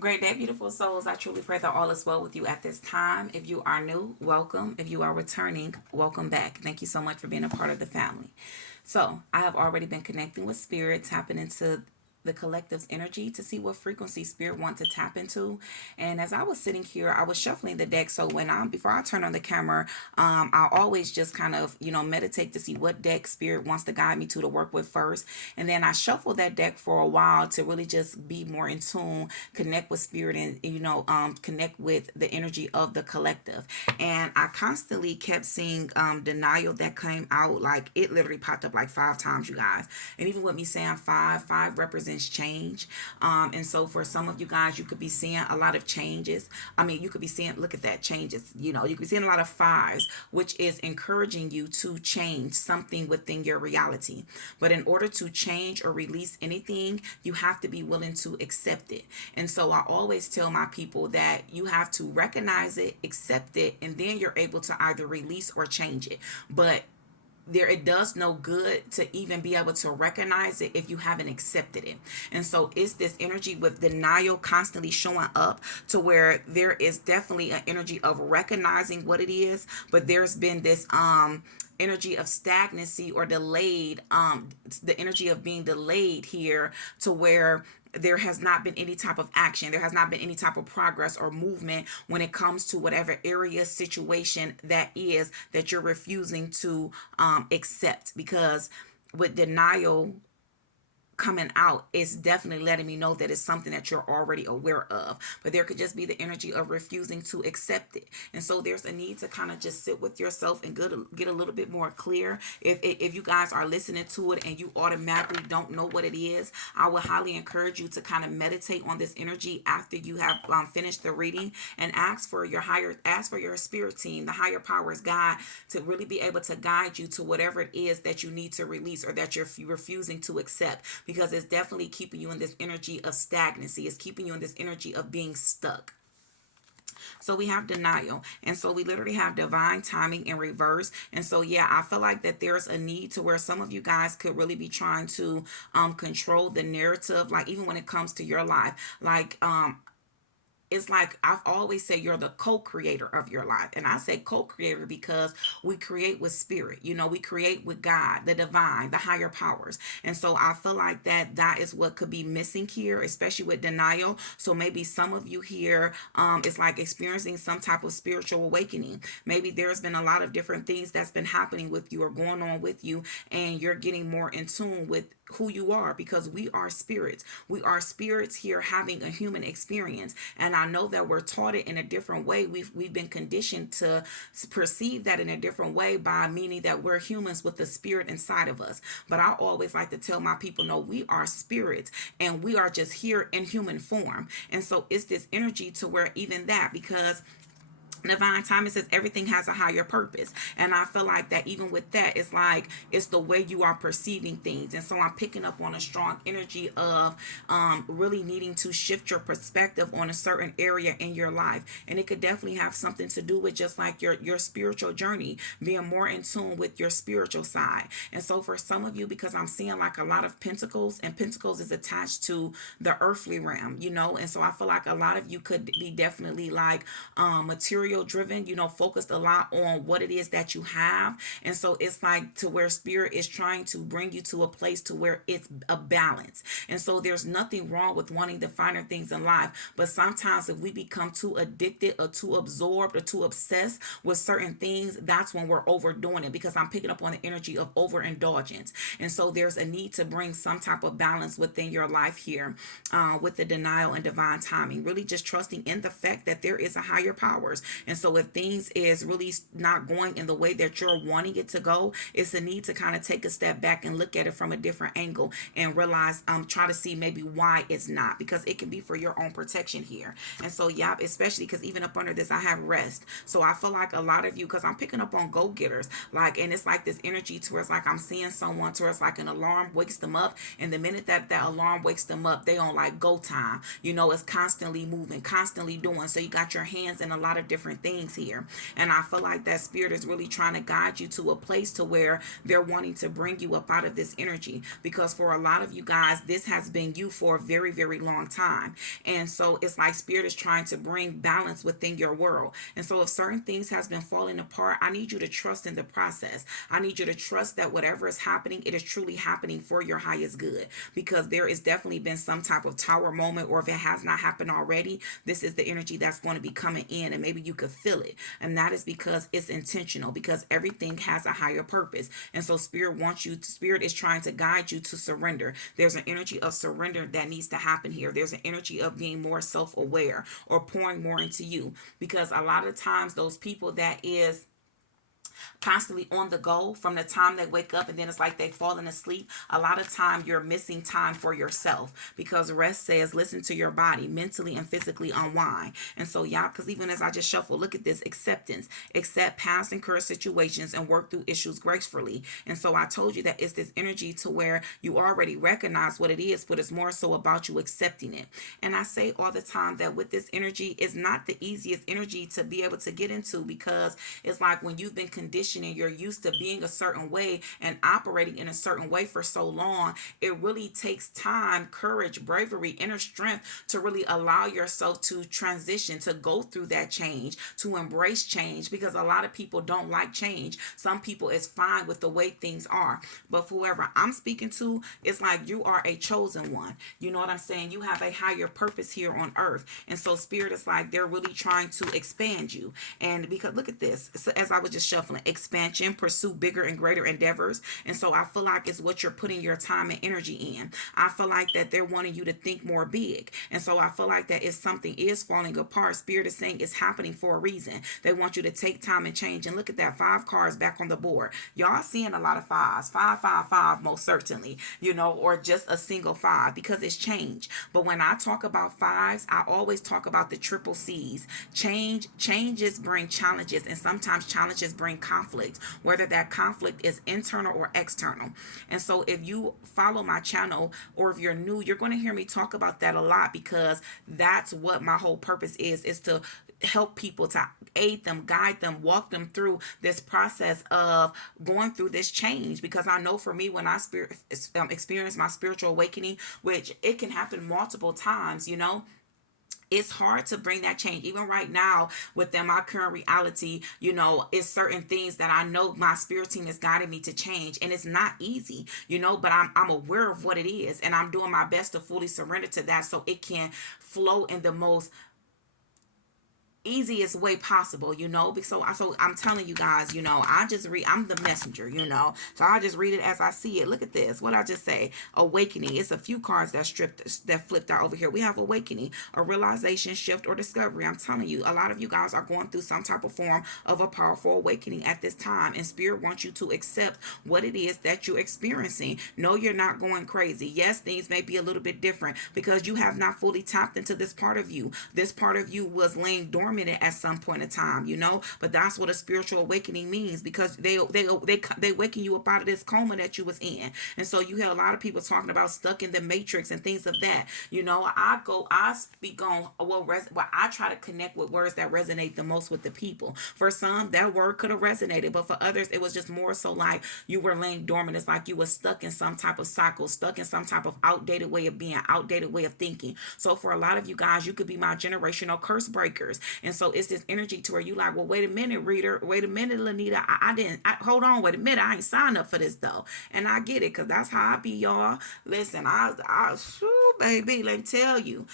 Great day, beautiful souls. I truly pray that all is well with you at this time. If you are new, welcome. If you are returning, welcome back. Thank you so much for being a part of the family. So, I have already been connecting with spirit, tapping into the collective's energy to see what frequency spirit want to tap into. And as I was sitting here, I was shuffling the deck. So when I before I turn on the camera, I always just kind of meditate to see what deck spirit wants to guide me to work with first, and then I shuffle that deck for a while to really just be more in tune, connect with spirit, and connect with the energy of the collective. And I constantly kept seeing denial that came out, like it literally popped up like 5 times, you guys. And even with me saying five represents change. And so for some of you guys, you could be seeing a lot of changes. I mean, you could be seeing, look at that, changes. You could be seeing a lot of fives, which is encouraging you to change something within your reality. But in order to change or release anything, you have to be willing to accept it. And so I always tell my people that you have to recognize it, accept it, and then you're able to either release or change it. But it does no good to even be able to recognize it if you haven't accepted it. And so it's this energy with denial constantly showing up, to where there is definitely an energy of recognizing what it is, but there's been this energy of stagnancy or delayed, the energy of being delayed here, to where there has not been any type of action. There has not been any type of progress or movement when it comes to whatever area, situation that is that you're refusing to accept. Because with denial coming out, it's definitely letting me know that it's something that you're already aware of, but there could just be the energy of refusing to accept it. And so there's a need to kind of just sit with yourself and get a little bit more clear. If you guys are listening to it and you automatically don't know what it is, I would highly encourage you to kind of meditate on this energy after you have finished the reading, and ask for your spirit team, the higher powers, God, to really be able to guide you to whatever it is that you need to release or that you're refusing to accept, because it's definitely keeping you in this energy of stagnancy. It's keeping you in this energy of being stuck. So we have denial. And so we literally have divine timing in reverse. And so, yeah, I feel like that there's a need to where some of you guys could really be trying to control the narrative, like even when it comes to your life. Like, it's like I've always said, you're the co-creator of your life. And I say co-creator because we create with spirit. We create with God, the divine, the higher powers. And so I feel like that is what could be missing here, especially with denial. So maybe some of you here is like experiencing some type of spiritual awakening. Maybe there's been a lot of different things that's been happening with you or going on with you, and you're getting more in tune with who you are, because we are spirits. We are spirits here having a human experience. And I know that we're taught it in a different way. We've been conditioned to perceive that in a different way, by meaning that we're humans with the spirit inside of us. But I always like to tell my people, no, we are spirits, and we are just here in human form. And so it's this energy to where even that, because divine timing says everything has a higher purpose. And I feel like that even with that, it's like it's the way you are perceiving things. And so I'm picking up on a strong energy of really needing to shift your perspective on a certain area in your life. And it could definitely have something to do with just like your spiritual journey, being more in tune with your spiritual side. And so for some of you, because I'm seeing like a lot of pentacles, and pentacles is attached to the earthly realm, and so I feel like a lot of you could be definitely like material driven, focused a lot on what it is that you have. And so it's like to where spirit is trying to bring you to a place to where it's a balance. And so there's nothing wrong with wanting the finer things in life, but sometimes if we become too addicted or too absorbed or too obsessed with certain things, that's when we're overdoing it, because I'm picking up on the energy of overindulgence. And so there's a need to bring some type of balance within your life here, with the denial and divine timing, really just trusting in the fact that there is a higher powers. And so if things is really not going in the way that you're wanting it to go, it's a need to kind of take a step back and look at it from a different angle, and realize, try to see maybe why it's not, because it can be for your own protection here. And so, yeah, especially because even up under this, I have rest. So I feel like a lot of you, because I'm picking up on go-getters, like, and it's like this energy towards like I'm seeing someone towards like an alarm wakes them up, and the minute that alarm wakes them up, they on like go time. It's constantly moving, constantly doing. So you got your hands in a lot of different different things here. And I feel like that spirit is really trying to guide you to a place to where they're wanting to bring you up out of this energy, because for a lot of you guys, this has been you for a very, very long time. And so it's like spirit is trying to bring balance within your world. And so if certain things has been falling apart, I need you to trust in the process. I need you to trust that whatever is happening, it is truly happening for your highest good, because there has definitely been some type of tower moment, or if it has not happened already, this is the energy that's going to be coming in, and maybe you could feel it. And that is because it's intentional, because everything has a higher purpose. And so spirit is trying to guide you to surrender. There's an energy of surrender that needs to happen here. There's an energy of being more self-aware, or pouring more into you, because a lot of times those people that is constantly on the go from the time they wake up and then it's like they falling asleep, a lot of time you're missing time for yourself, because rest says listen to your body, mentally and physically unwind. And so y'all, because even as I just shuffle, look at this: acceptance. Accept past and current situations and work through issues gracefully. And so I told you that it's this energy to where you already recognize what it is, but it's more so about you accepting it. And I say all the time that with this energy, is not the easiest energy to be able to get into, because it's like when you've been conditioned and you're used to being a certain way and operating in a certain way for so long, it really takes time, courage, bravery, inner strength to really allow yourself to transition, to go through that change, to embrace change, because a lot of people don't like change. Some people is fine with the way things are, but for whoever I'm speaking to, it's like you are a chosen one. You know what I'm saying? You have a higher purpose here on earth. And so spirit is like they're really trying to expand you. And because look at this, so as I was just shuffling, expansion, pursue bigger and greater endeavors. And so I feel like it's what you're putting your time and energy in. I feel like that they're wanting you to think more big. And so I feel like that if something is falling apart, spirit is saying it's happening for a reason. They want you to take time and change. And look at that, 5 cards back on the board. Y'all seeing a lot of 5s, 5 most certainly, or just a single 5, because it's change. But when I talk about 5s, I always talk about the triple C's. Changes bring challenges, and sometimes challenges bring conflict, whether that conflict is internal or external. And so if you follow my channel, or if you're new, you're going to hear me talk about that a lot, because that's what my whole purpose is to help people, to aid them, guide them, walk them through this process of going through this change. Because I know for me, when I experienced my spiritual awakening, which it can happen multiple times, it's hard to bring that change. Even right now, within my current reality, it's certain things that I know my spirit team is guiding me to change. And it's not easy, but I'm aware of what it is. And I'm doing my best to fully surrender to that, so it can flow in the most easiest way possible, so I'm telling you guys, I'm the messenger, so I just read it as I see it. Look at this, what I just say: awakening. It's a few cards that flipped out over here. We have awakening, a realization, shift, or discovery. I'm telling you, a lot of you guys are going through some type of form of a powerful awakening at this time, and spirit wants you to accept what it is that you're experiencing. No, you're not going crazy. Yes, things may be a little bit different, because you have not fully tapped into this part of you. This part of you was laying dormant at some point in time, but that's what a spiritual awakening means, because they waking you up out of this coma that you was in. And so you had a lot of people talking about stuck in the matrix and things of that. I speak on I try to connect with words that resonate the most with the people. For some, that word could have resonated, but for others, it was just more so like you were laying dormant. It's like you were stuck in some type of cycle, stuck in some type of outdated way of being, outdated way of thinking. So for a lot of you guys, you could be my generational curse breakers. And so it's this energy to where you like, well, wait a minute, reader. Wait a minute, Lanita. Hold on. Wait a minute. I ain't signed up for this though. And I get it, because that's how I be, y'all. Listen, baby, let me tell you,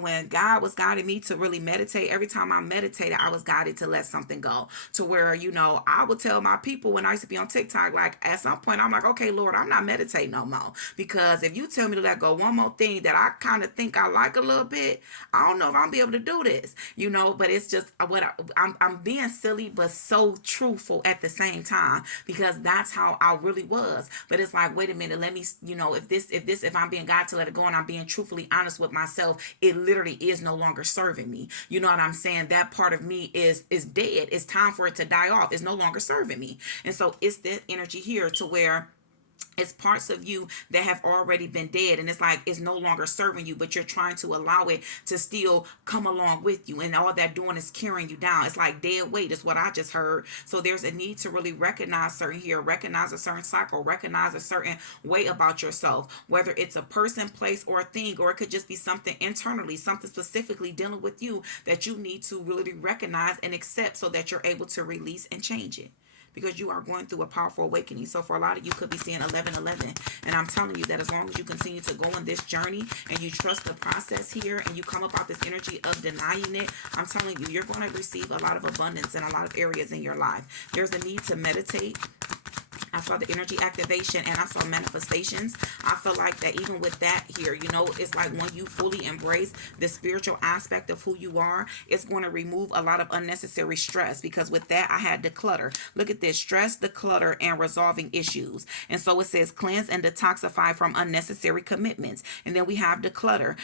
when God was guiding me to really meditate, every time I meditated, I was guided to let something go, to where, I would tell my people when I used to be on TikTok, like at some point, I'm like, okay, Lord, I'm not meditating no more, because if you tell me to let go one more thing that I kind of think I like a little bit, I don't know if I'll be able to do this, but it's just what I'm being silly, but so truthful at the same time, because that's how I really was. But it's like, wait a minute, let me, if I'm being God to let it go, and I'm being truthfully honest with myself, it literally is no longer serving me. You know what I'm saying? That part of me is dead. It's time for it to die off. It's no longer serving me. And so it's that energy here to where It's parts of you that have already been dead, and it's like it's no longer serving you, but you're trying to allow it to still come along with you, and all that doing is carrying you down. It's like dead weight is what I just heard. So there's a need to really recognize certain here, recognize a certain cycle, recognize a certain way about yourself, whether it's a person, place, or a thing, or it could just be something internally, something specifically dealing with you that you need to really recognize and accept so that you're able to release and change it, because you are going through a powerful awakening. So for a lot of you, could be seeing 1111. And I'm telling you that as long as you continue to go on this journey and you trust the process here and you come up out this energy of denying it, I'm telling you, you're going to receive a lot of abundance in a lot of areas in your life. There's a need to meditate. I saw the energy activation and I saw manifestations. I feel like that even with that here, it's like when you fully embrace the spiritual aspect of who you are, it's going to remove a lot of unnecessary stress, because with that, I had declutter. Look at this: stress, declutter, and resolving issues. And so it says cleanse and detoxify from unnecessary commitments. And then we have declutter.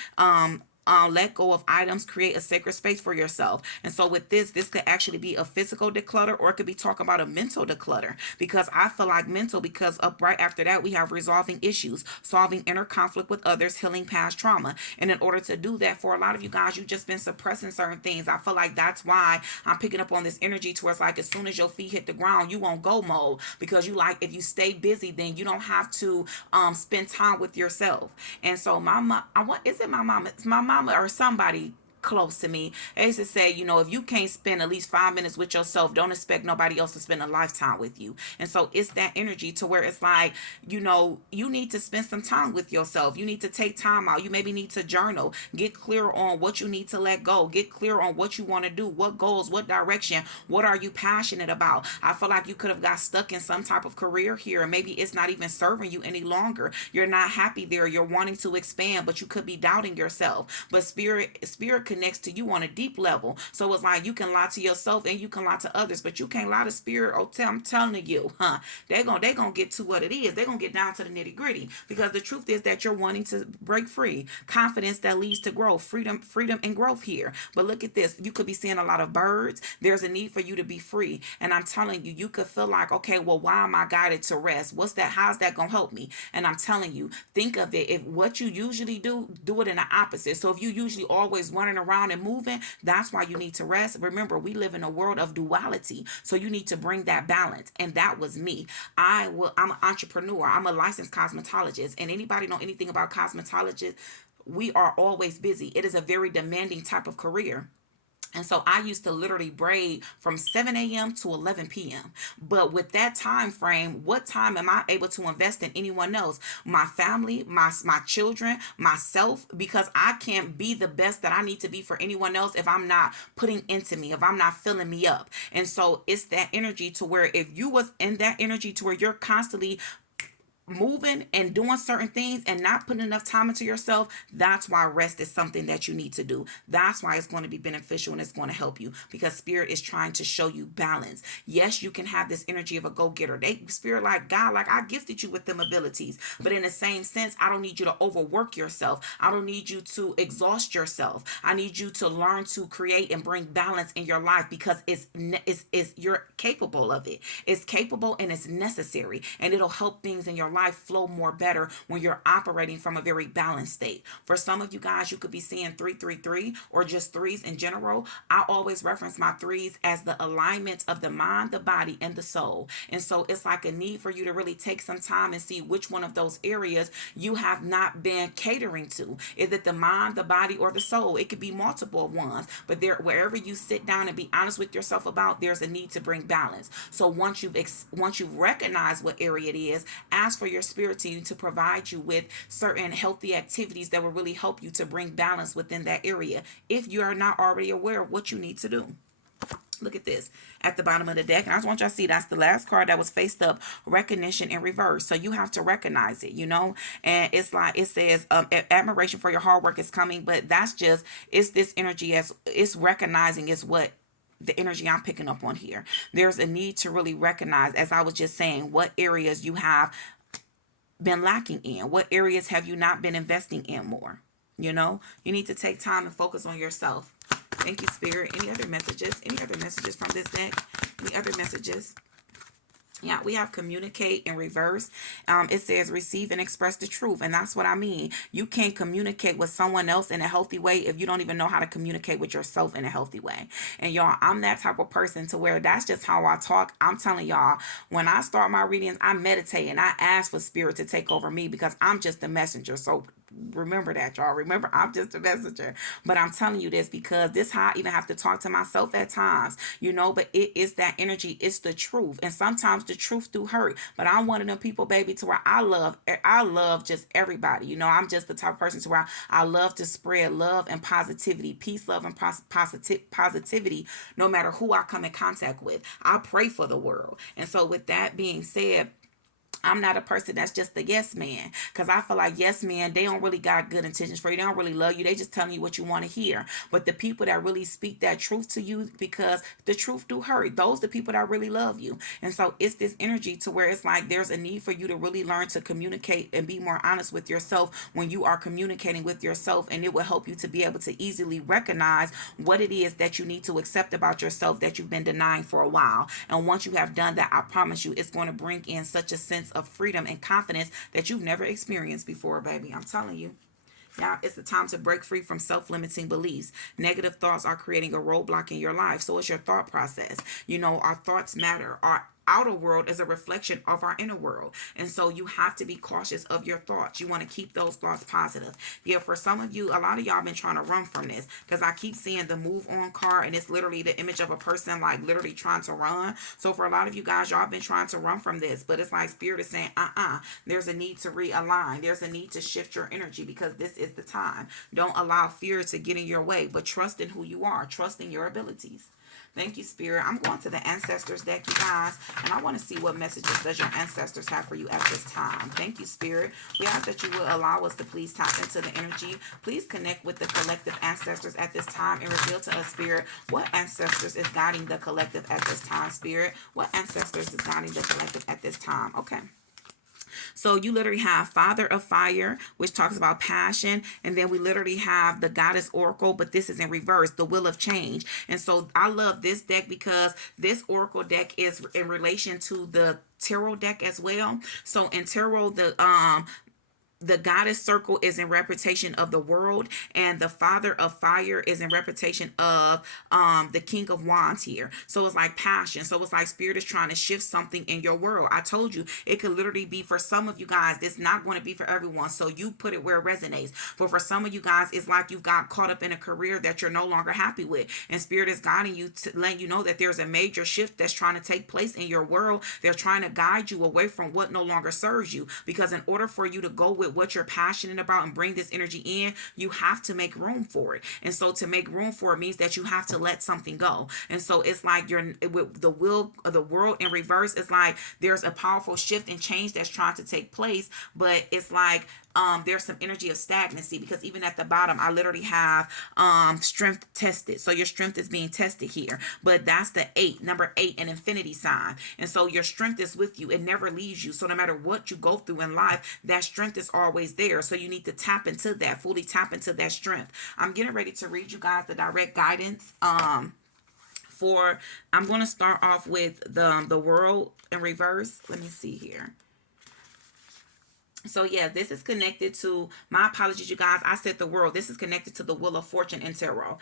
Let go of items, create a sacred space for yourself. And so with this could actually be a physical declutter, or it could be talking about a mental declutter, because I feel like mental, because up right after that we have resolving issues, solving inner conflict with others, healing past trauma. And in order to do that, for a lot of you guys, you've just been suppressing certain things. I feel like that's why I'm picking up on this energy towards like as soon as your feet hit the ground, you won't go mode, because you like, if you stay busy, then you don't have to spend time with yourself. And so my mom, is it my mom? It's my mama or somebody close to me. They used to say, if you can't spend at least 5 minutes with yourself, don't expect nobody else to spend a lifetime with you. And so it's that energy to where it's like, you need to spend some time with yourself. You need to take time out. You maybe need to journal, get clear on what you need to let go, get clear on what you want to do, what goals, what direction, what are you passionate about. I feel like you could have got stuck in some type of career here, and maybe it's not even serving you any longer. You're not happy there. You're wanting to expand, but you could be doubting yourself. But spirit connects to you on a deep level. So it's like you can lie to yourself and you can lie to others, but you can't lie to spirit. I'm telling you, they're gonna get to what it is. They're gonna get down to the nitty gritty, because the truth is that you're wanting to break free. Confidence that leads to growth, freedom and growth here. But look at this. You could be seeing a lot of birds. There's a need for you to be free. And I'm telling you, you could feel like, okay, well, why am I guided to rest? What's that? How's that gonna help me? And I'm telling you, think of it. If what you usually do it in the opposite. So if you usually always running around and moving, that's why you need to rest. Remember, we live in a world of duality, so you need to bring that balance. And that was me. I'm an entrepreneur. I'm a licensed cosmetologist, and anybody know anything about cosmetologists, we are always busy. It is a very demanding type of career. And so I used to literally braid from 7 a.m. to 11 p.m. But with that time frame, what time am I able to invest in anyone else? My family, my children, myself, because I can't be the best that I need to be for anyone else if I'm not putting into me, if I'm not filling me up. And so it's that energy to where if you was in that energy to where you're constantly moving and doing certain things and not putting enough time into yourself, that's why rest is something that you need to do. That's why it's going to be beneficial and it's going to help you, because spirit is trying to show you balance. Yes, you can have this energy of a go-getter. Spirit, like God, like I gifted you with them abilities, but in the same sense, I don't need you to overwork yourself. I don't need you to exhaust yourself. I need you to learn to create and bring balance in your life, because it's you're capable of it. It's capable and it's necessary, and it'll help things in your life flow more better when you're operating from a very balanced state. For some of you guys, you could be seeing 333 or just threes in general. I always reference my threes as the alignment of the mind, the body, and the soul. And so it's like a need for you to really take some time and see which one of those areas you have not been catering to. Is it the mind, the body, or the soul? It could be multiple ones, but wherever you sit down and be honest with yourself about, there's a need to bring balance. So once you've recognized what area it is, ask for your spirit to provide you with certain healthy activities that will really help you to bring balance within that area, if you are not already aware of what you need to do. Look at this at the bottom of the deck. And I just want y'all to see that's the last card that was faced up, recognition in reverse. So you have to recognize it, and it's like it says admiration for your hard work is coming, but it's this energy as it's recognizing is what the energy I'm picking up on here. There's a need to really recognize, as I was just saying, what areas you have been lacking in, what areas have you not been investing in more. You need to take time and focus on yourself. Thank you, Spirit. Any other messages from this deck? Any other messages? Yeah, we have communicate in reverse. It says receive and express the truth. And that's what I mean. You can't communicate with someone else in a healthy way if you don't even know how to communicate with yourself in a healthy way. And y'all, I'm that type of person to where that's just how I talk. I'm telling y'all, when I start my readings, I meditate and I ask for spirit to take over me because I'm just a messenger. So remember that, y'all. Remember, I'm just a messenger. But I'm telling you this because this how I even have to talk to myself at times, but it is that energy. It's the truth. And sometimes the truth do hurt. But I'm one of them people, baby, to where I love just everybody. I'm just the type of person to where I love to spread love and positivity, peace, love, and positivity, no matter who I come in contact with. I pray for the world. And so with that being said, I'm not a person that's just a yes man, because I feel like yes man, they don't really got good intentions for you. They don't really love you. They just telling you what you want to hear. But the people that really speak that truth to you, because the truth do hurt, those the people that really love you. And so it's this energy to where it's like there's a need for you to really learn to communicate and be more honest with yourself when you are communicating with yourself, and it will help you to be able to easily recognize what it is that you need to accept about yourself that you've been denying for a while. And once you have done that, I promise you it's going to bring in such a sense of freedom and confidence that you've never experienced before, baby. I'm telling you. Now it's the time to break free from self-limiting beliefs. Negative thoughts are creating a roadblock in your life. So it's your thought process. Our thoughts matter. Our outer world is a reflection of our inner world. And so you have to be cautious of your thoughts. You want to keep those thoughts positive. Yeah, for some of you, a lot of y'all been trying to run from this because I keep seeing the move on card, and it's literally the image of a person like literally trying to run. So for a lot of you guys, y'all been trying to run from this, but it's like spirit is saying, there's a need to realign. There's a need to shift your energy because this is the time. Don't allow fear to get in your way, but trust in who you are. Trust in your abilities. Thank you, Spirit. I'm going to the Ancestors deck, you guys, and I want to see what messages does your ancestors have for you at this time. Thank you, Spirit. We ask that you will allow us to please tap into the energy. Please connect with the collective ancestors at this time and reveal to us, Spirit, what ancestors is guiding the collective at this time, Spirit. What ancestors is guiding the collective at this time? Okay. So you literally have Father of Fire, which talks about passion. And then we literally have the Goddess Oracle, but this is in reverse, the Wheel of Change. And so I love this deck because this Oracle deck is in relation to the Tarot deck as well. So in Tarot, the Goddess Circle is in representation of the world, and the Father of Fire is in representation of the King of Wands here. So it's like passion. So it's like spirit is trying to shift something in your world. I told you it could literally be for some of you guys. It's not going to be for everyone. So you put it where it resonates. But for some of you guys, it's like you've got caught up in a career that you're no longer happy with, and spirit is guiding you to let you know that there's a major shift that's trying to take place in your world. They're trying to guide you away from what no longer serves you, because in order for you to go with what you're passionate about and bring this energy in, you have to make room for it. And so to make room for it means that you have to let something go. And so it's like you're with the will of the world in reverse. It's like there's a powerful shift and change that's trying to take place, but it's like there's some energy of stagnancy, because even at the bottom I literally have strength tested. So your strength is being tested here, but that's the number 8, an infinity sign. And so your strength is with you. It never leaves you. So no matter what you go through in life, that strength is always there. So you need to tap into that, fully tap into that strength. I'm getting ready to read you guys the direct guidance I'm going to start off with the world in reverse. Let me see here. So yeah, this is connected to, my apologies, you guys, I said the world. This is connected to the Wheel of Fortune in Tarot.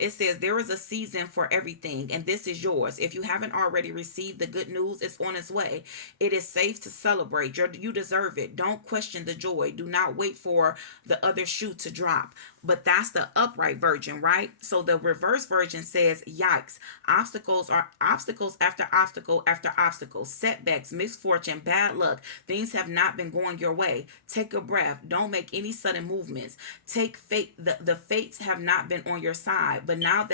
It says there is a season for everything, and this is yours. If you haven't already received the good news, it's on its way. It is safe to celebrate. You deserve it. Don't question the joy. Do not wait for the other shoe to drop. But that's the upright version, right? So the reverse version says, yikes. Obstacles are obstacles after obstacle after obstacle. Setbacks, misfortune, bad luck. Things have not been going your way. Take a breath. Don't make any sudden movements. Take fate. The fates have not been on your side. But know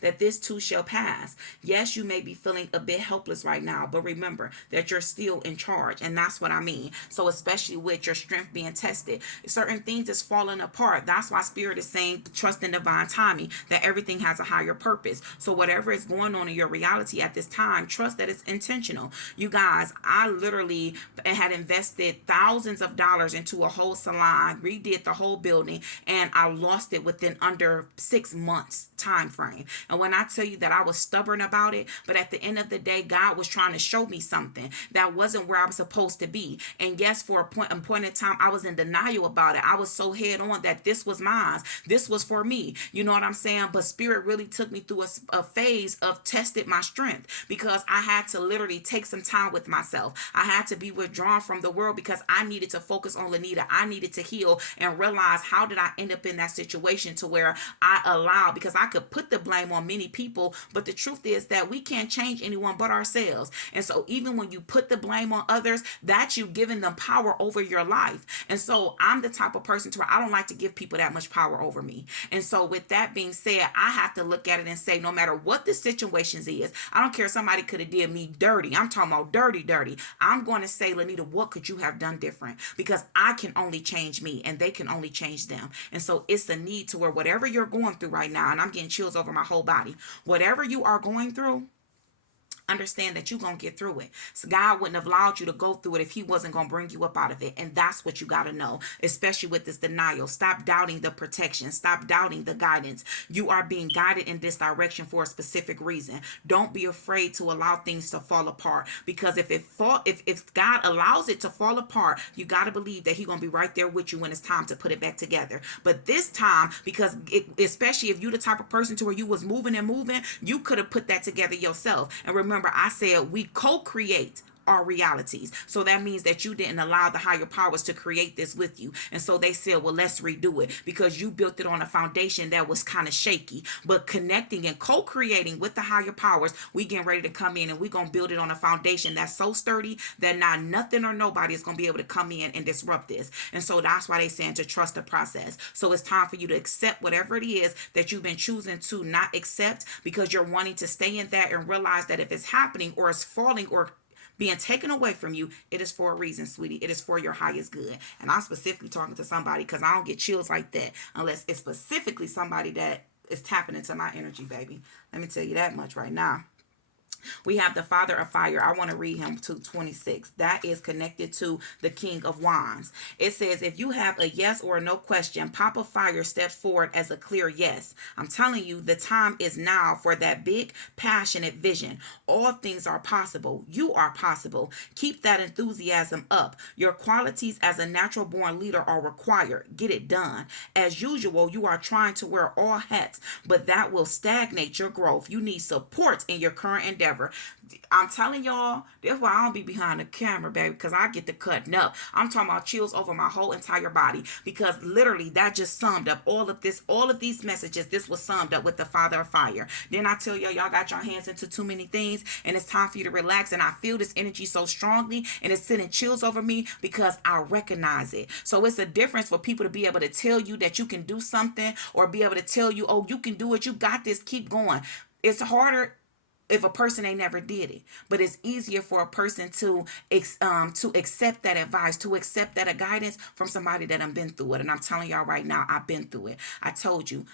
that this too shall pass. Yes, you may be feeling a bit helpless right now, but remember that you're still in charge. And that's what I mean. So especially with your strength being tested, certain things is falling apart. part. That's why Spirit is saying trust in divine timing, that everything has a higher purpose. So whatever is going on in your reality at this time, trust that it's intentional. You guys, I literally had invested thousands of dollars into a whole salon, redid the whole building, and I lost it within under 6 months time frame. And when I tell you that I was stubborn about it, but at the end of the day, God was trying to show me something that wasn't where I was supposed to be. And yes, for a point in time, I was in denial about it. I was so head on that this was mine. This was for me. You know what I'm saying? But Spirit really took me through a phase of tested my strength, because I had to literally take some time with myself. I had to be withdrawn from the world because I needed to focus on Lanita. I needed to heal and realize, how did I end up in that situation to where I allowed, because I could put the blame on many people, but the truth is that we can't change anyone but ourselves. And so even when you put the blame on others, that's you giving them power over your life. And so I'm the type of person to where I don't like to give people that much power over me. And so with that being said, I have to look at it and say, no matter what the situations is, I don't care if somebody could have did me dirty. I'm talking about dirty. I'm going to say, Lanita, what could you have done different? Because I can only change me and they can only change them. And so it's a need to where whatever you're going through right now, and I'm getting chills over my whole body, whatever you are going through, understand that you're going to get through it. So God wouldn't have allowed you to go through it if he wasn't going to bring you up out of it. And that's what you got to know, especially with this denial. Stop doubting the protection. Stop doubting the guidance. You are being guided in this direction for a specific reason. Don't be afraid to allow things to fall apart, because if God allows it to fall apart, you got to believe that he's going to be right there with you when it's time to put it back together. But this time, because especially if you're the type of person to where you was moving, you could have put that together yourself. And remember, I said we co-create our realities. So that means that you didn't allow the higher powers to create this with you. And so they said, well, let's redo it, because you built it on a foundation that was kind of shaky. But connecting and co-creating with the higher powers, we getting ready to come in and we're going to build it on a foundation that's so sturdy that not nothing or nobody is going to be able to come in and disrupt this. And so that's why they saying to trust the process. So it's time for you to accept whatever it is that you've been choosing to not accept, because you're wanting to stay in that and realize that if it's happening or it's falling or being taken away from you, it is for a reason, sweetie. It is for your highest good. And I'm specifically talking to somebody, because I don't get chills like that unless it's specifically somebody that is tapping into my energy, baby. Let me tell you that much right now. We have the Father of Fire. I want to read him to 26. That is connected to the King of Wands. It says, if you have a yes or a no question, Papa Fire steps forward as a clear yes. I'm telling you, the time is now for that big, passionate vision. All things are possible. You are possible. Keep that enthusiasm up. Your qualities as a natural born leader are required. Get it done. As usual, you are trying to wear all hats, but that will stagnate your growth. You need support in your current endeavor. I'm telling y'all, that's why I don't be behind the camera, baby, because I get to cutting up. I'm talking about chills over my whole entire body, because literally that just summed up all of these messages. This was summed up with the Father of Fire. Then I tell y'all got your hands into too many things, and it's time for you to relax. And I feel this energy so strongly, and it's sending chills over me because I recognize it. So it's a difference for people to be able to tell you that you can do something, or be able to tell you, oh, you can do it, you got this, keep going. It's harder if a person ain't never did it, but it's easier for a person to accept that advice, to accept that guidance from somebody that I've been through it. And I'm telling y'all right now, I've been through it. I told you,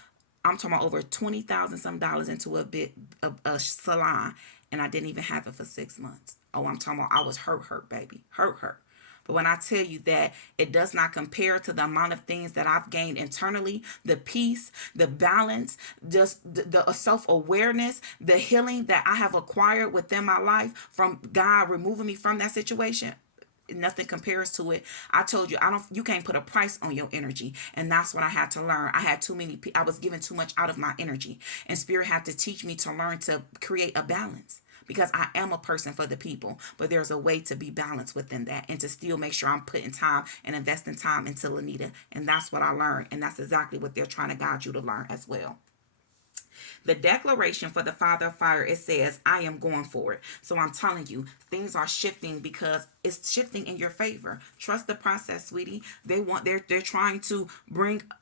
I'm talking about over $20,000 some dollars into a salon, and I didn't even have it for 6 months. Oh, I'm talking about I was hurt, baby, hurt. But when I tell you that it does not compare to the amount of things that I've gained internally, the peace, the balance, just the self-awareness, the healing that I have acquired within my life from God removing me from that situation, nothing compares to it. I told you, you can't put a price on your energy. And that's what I had to learn. I was giving too much out of my energy, and Spirit had to teach me to learn to create a balance. Because I am a person for the people, but there's a way to be balanced within that, and to still make sure I'm putting time and investing time into Lanita. And that's what I learned. And that's exactly what they're trying to guide you to learn as well. The declaration for the Father of Fire, it says, I am going for it. So I'm telling you, things are shifting because it's shifting in your favor. Trust the process, sweetie. They're trying to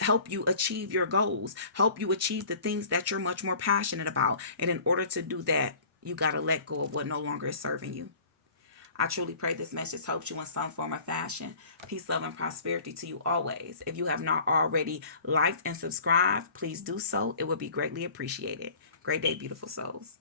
help you achieve your goals, help you achieve the things that you're much more passionate about. And in order to do that, you got to let go of what no longer is serving you. I truly pray this message helps you in some form or fashion. Peace, love, and prosperity to you always. If you have not already liked and subscribed, please do so. It would be greatly appreciated. Great day, beautiful souls.